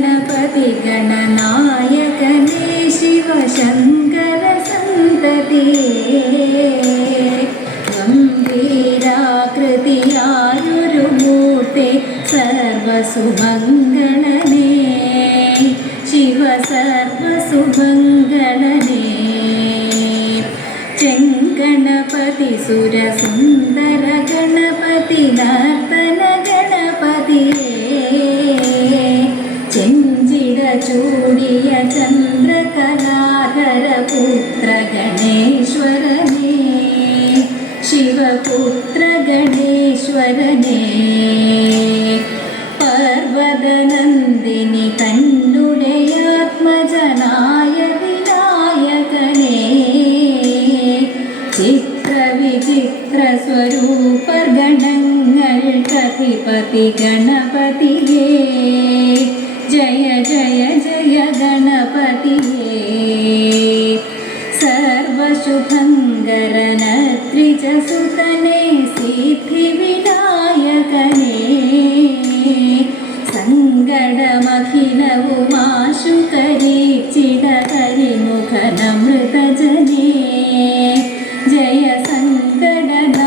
गणपति गणनायकने शिवशङ्कर सन्ततिये गम्भीराकृतियायुर्मूर्ते सर्वसुमङ्गलने शिव सर्वसुमङ्गलने चङ्गणपति सुरसुन्दर गणपति नर्तन गणपतिये चूड़िय चन्द्रकलाधर पुत्र गणेश्वरने शिवपुत्र गणेश्वरने पर्वतनन्दिनि तन्नुडयात्मजनाय विनायकने चित्रविचित्रस्वरूपगणङ्गल्कधिपति गणपतिये जय जय जय गणपतिये सर्वशुभङ्करन त्रिजसुतने सिद्धिविनायकने सङ्गडमखिलवुमाशु करीचिदहरिमुखनमृतजने जय सङ्कटनाशनने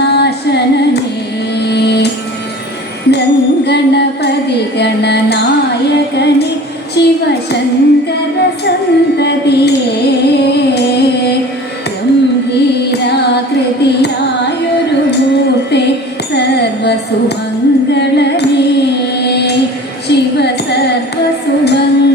गणपति गणनायकने शिवशङ्कर सन्ततिये गम्भीराकृतियायुर्मूर्ते सर्वसुमङ्गलने शिव सर्वसुमङ्गलने।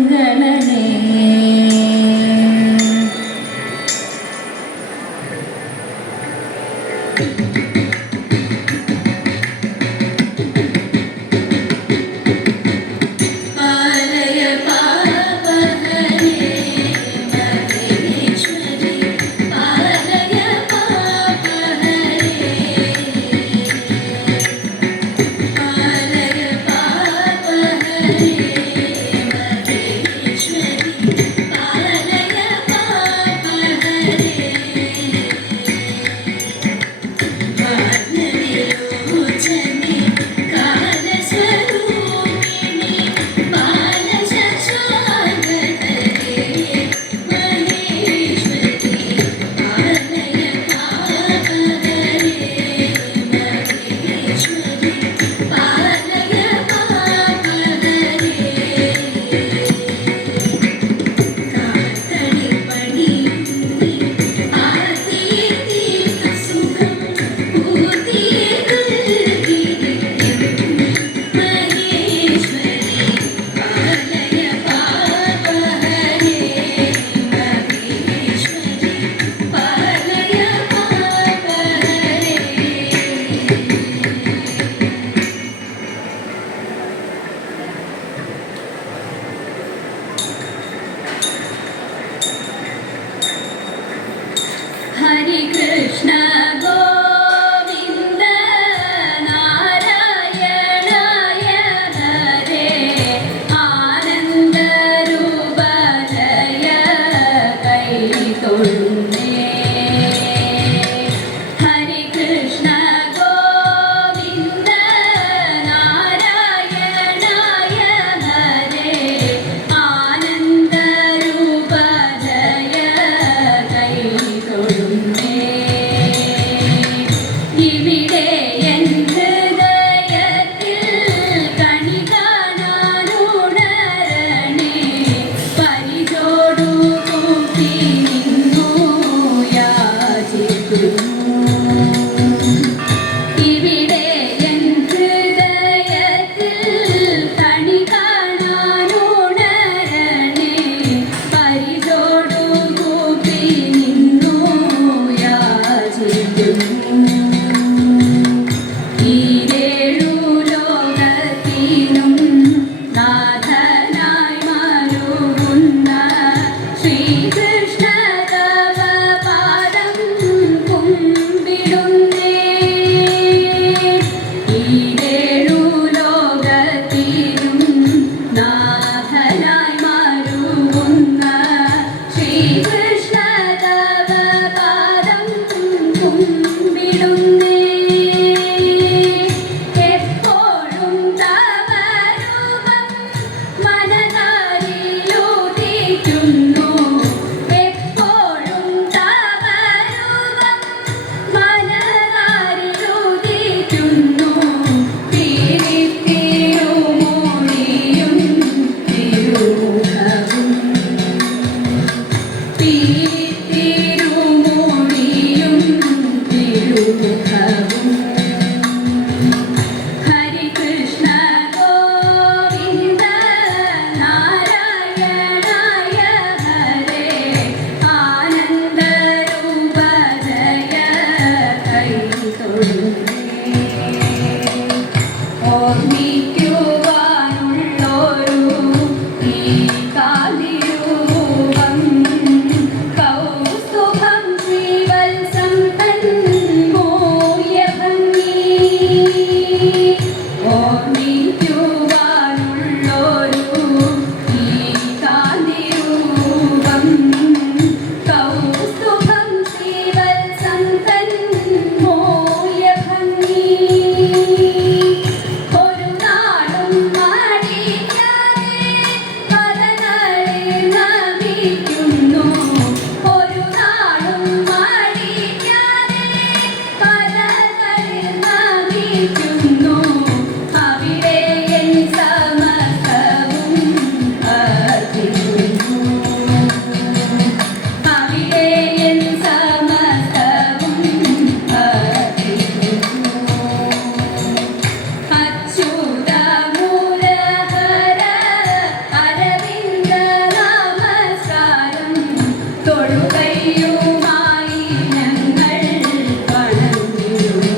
തിരുമുഖവും തിരുമൊഴിയും തിരുമുഖവും ഹരികൃഷ്ണ ഗോവിന്ദ നാരായണായ ഹരേ ആനന്ദരൂപ ജയ കൈ തൊഴുന്നേ ഓർമ്മിക്കുവാനുള്ളൊരു ഈ കാതിരൂപം കൗസ്തുഭം ശ്രീവത്സം തൻ മൂല്യഭംഗി ഓർമ്മിക്കുവാനുള്ളൊരു ഈ കാതിരൂപം കൗസ്തുഭം ശ്രീവത്സം തൻ മൂല്യഭംഗി ഒരു നാളും മടിക്കാതെ പദങ്ങളിൽ നമിക്കുന്നു ഒരു നാളും മടിക്കാതെ പദങ്ങളിൽ നമിക്കുന്നു അവിടെ എൻ സമസ്തവും അർപ്പിക്കുന്നു അവിടെ എൻ സമസ്തവും അർപ്പിക്കുന്നു അച്യുത മുരഹര അരവിന്ദ നമസ്കാരം തൊഴുകയുമായി ഞങ്ങൾ വണങ്ങിടുന്നു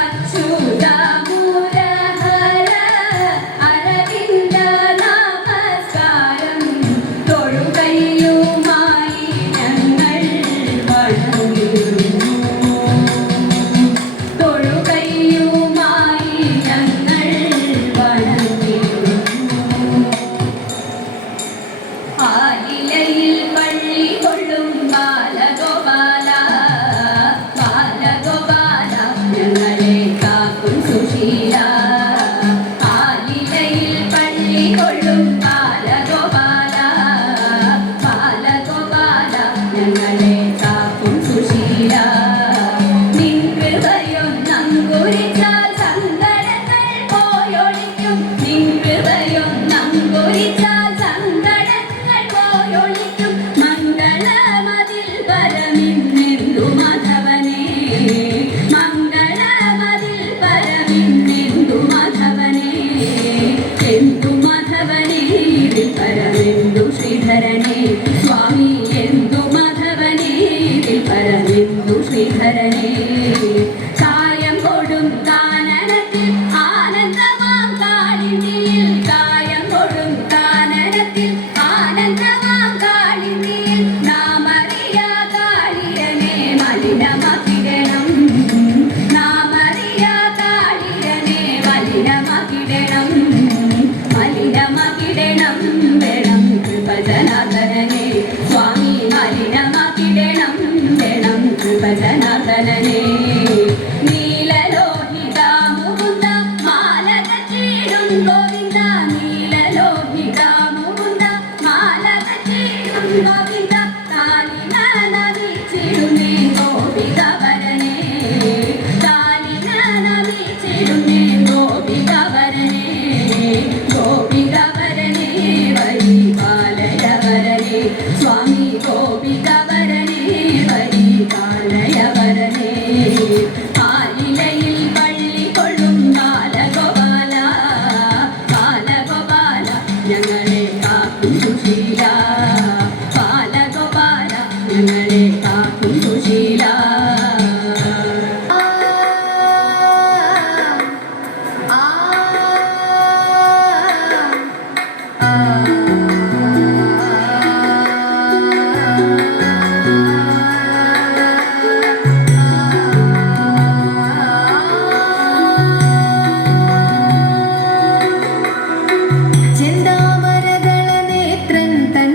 അച്യുത മുരഹര അരവിന്ദ നമസ്കാരം തൊഴുകയുമായി ഞങ്ങൾ വണങ്ങിടുന്നു തൊഴുകയുമായി ഞങ്ങൾ വണങ്ങിടുന്നു ആലിലയിൽ പള്ളി കൊള്ളും ബാലഗോപാല ബാലഗോപാല ഞങ്ങളെ കാക്കും സുശീല ആലിലയിൽ പള്ളി കൊള്ളും ബാലഗോപാല ബാലഗോപാല ഞങ്ങളെ കാക്കും സുശീല നിൻ കൃപയൊന്നങ്കുരിച്ചാൽ സങ്കടങ്ങൾ പോയൊളിക്കും നിൻ കൃപയൊന്നങ്കുരിച്ചാൽ സങ്കടങ്ങൾ പോയൊളിക്കും മംഗളമതിൽ പരമിന്നെന്തു മാധവനേ മംഗളമതിൽ പരമിന്നെന്തു മാധവനേ എന്തു മാധവനേ ഇതിൽ പരമെന്തു ശ്രീധരനേ സ്വാമി എന്തു മാധവനേ ഇതിൽ പരമെന്തു ശ്രീധരനേ കായം കൊടും കാനനത്തിൽ ആനന്ദമാം കാളിന്തിയിൽ കായം കൊടും കാനനത്തിൽ ആനന്ദമാം കാളിന്തിയിൽ നാമറിയാ കാളിയനെ മലിനമാക്കിടണം നാമറിയാ കാളിയനെ മലിനമാക്കിടണം മലിനമാക്കിടണം വേണം കൃപജനാർദ്ദനനെ സ്വാമി മലിനമാക്കിടണം വേണം കൃപജനാർദ്ദനനെ നീലലോഹിത മുകുന്ദ മാലക ചീടും ഗോവിന്ദ നീലലോഹിത മുകുന്ദ മാലക ചീടും ഗോവിന്ദ താലിന നമിച്ചിടുന്നേ ഗോപികവരനെ താലിന നമിച്ചിടുന്നേ ഗോപികവരനെ ഗോപികവരനെ വരി ബാലയവരനെ സ്വാമി ഗോപികവരനെ വരി ബാലയവരനെ ആലിലയിൽ പള്ളി കൊള്ളും ബാലഗോപാല ബാലഗോപാല ഞങ്ങളെ കാക്കും സുശീല ബാലഗോപാല ഞങ്ങളെ കാക്കും സുശീല ചെന്താമരകള നേത്രൻ തൻ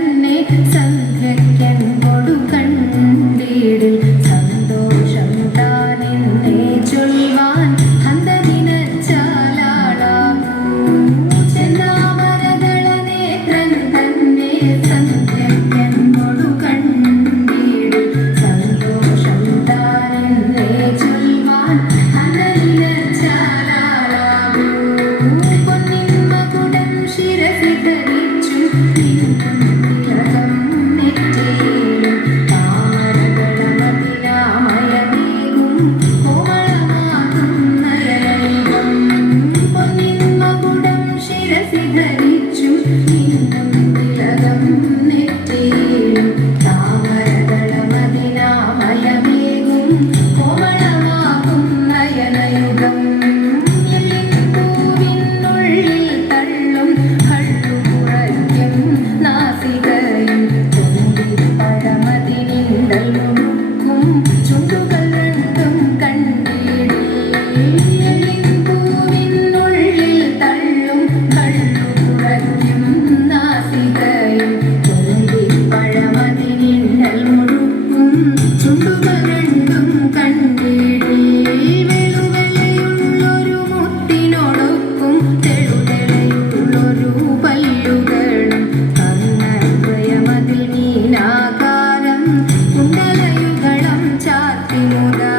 ധരിച്ചും നിന്നും തിലകം നെറ്റിയിലും താമരദളമതിനാമയമേകും കോമളമാകും നയനയുഗം പൂവിനുള്ളിൽ തള്ളും കള്ളുപുറയ്ക്കും നാസികയും പഴമതിനിണ്ടൽ മുറുക്കും ചുണ്ടുകൾ രണ്ടും കണ്ടിടേ പൂവിനുള്ളിൽ തള്ളും കള്ളുപുറയ്ക്കും നാസികയും പഴമതിനിണ്ടൽ മുറുക്കും ചുണ്ടുകൾ രണ്ടും കണ്ടിടേ വെളുവെള്ളയുള്ളൊരു മുത്തിനോടൊപ്പം തെളുതെളയുള്ളൊരു പല്ലുകളും കർണദ്വയമതിൽ മീനാകാരം കുണ്ടലയുഗളം ചാർത്തിമുതാ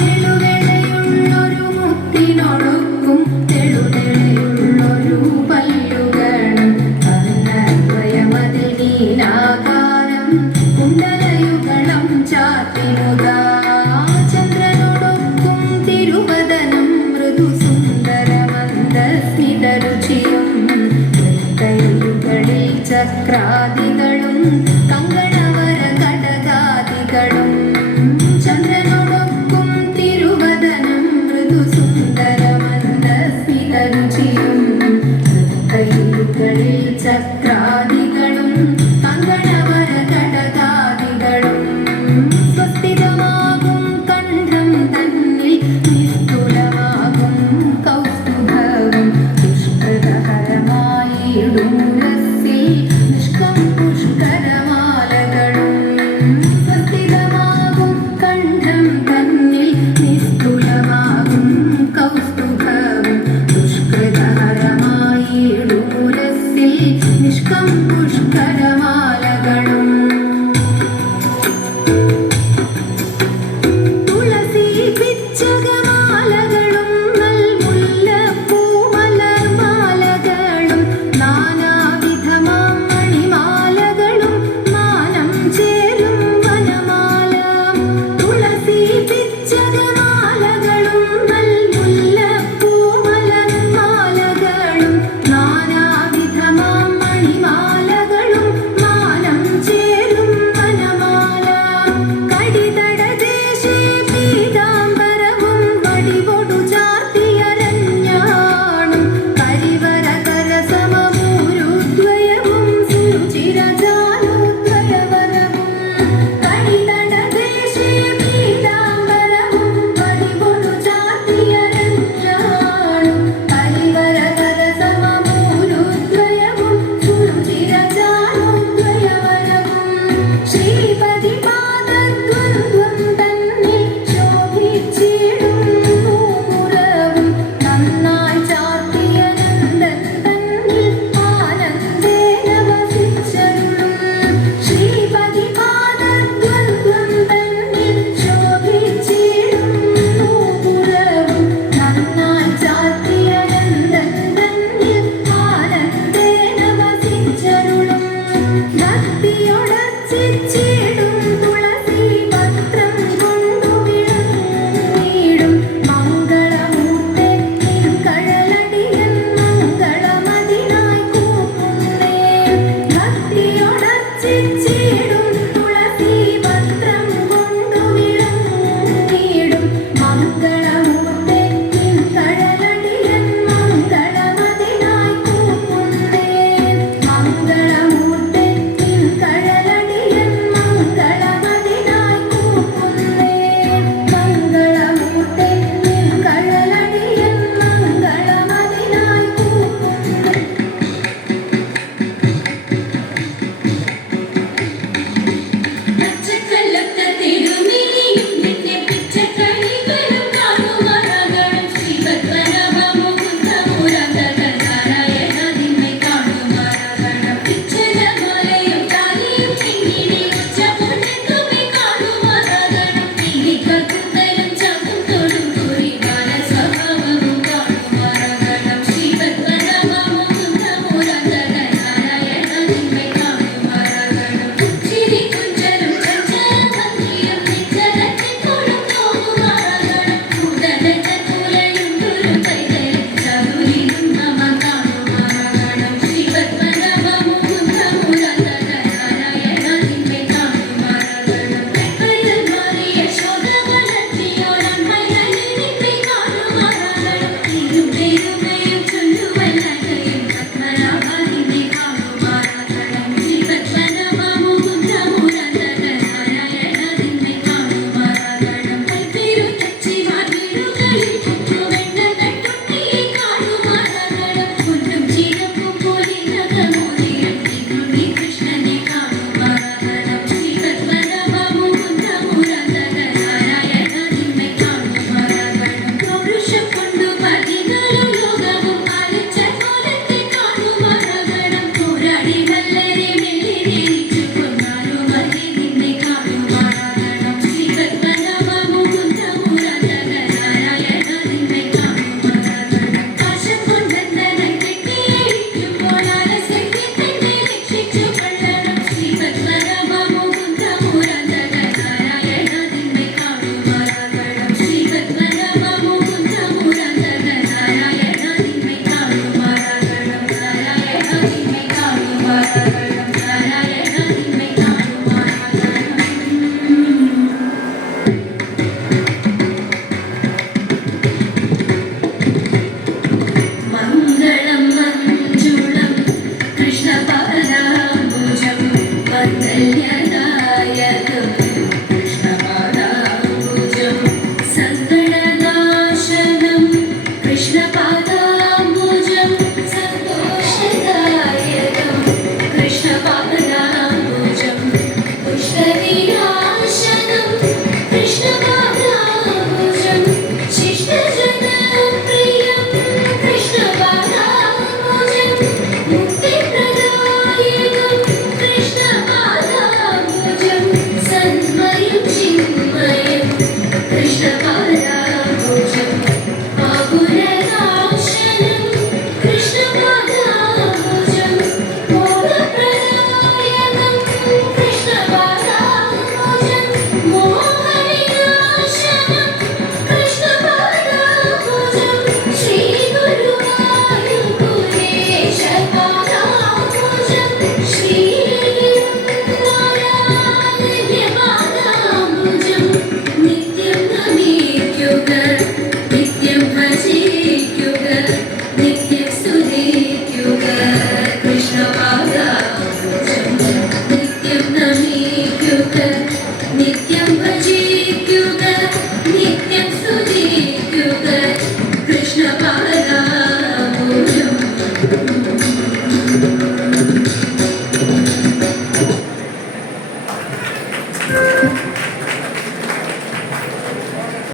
വെളുവെള്ളയുള്ളൊരു മുത്തിനോടൊപ്പം തെളുതെളയുള്ളൊരു പല്ലുകളും കർണദ്വയമതിൽ മീനാകാരം കുണ്ടലയുഗളം ചാർത്തിമുതാ ചന്ദ്രനോടൊപ്പം തിരുവദനം മൃദുസുന്ദരമന്ദസ്മിതരുചിയും കൈകളിൽ ചക്രാദികളും കങ്കണവര കടകാദികളും ചന്ദ്രനോടൊപ്പം തിരുവദനം മൃദുസുന്ദരമന്ദസ്മിതരുചിയും കൈകളിൽ ചക്രാദികളും കങ്കണവര കടകാദികളും സ്വസ്ഥിതമാകും കണ്ഠം തന്നിൽ നിസ്തുലമാകും കൗസ്തുഭവും പുഷ്കരഹരമായിടുമുരസ്സിൽ നിഷ്കം പുഷ്കരമാലകളും സ്വസ്ഥിതമാകും കണ്ഠം തന്നിൽ നിസ്തുലമാകും കൗസ്തുഭവും പുഷ്കരഹരമായിടുമുരസ്സിൽ നിഷ്കം പുഷ്കര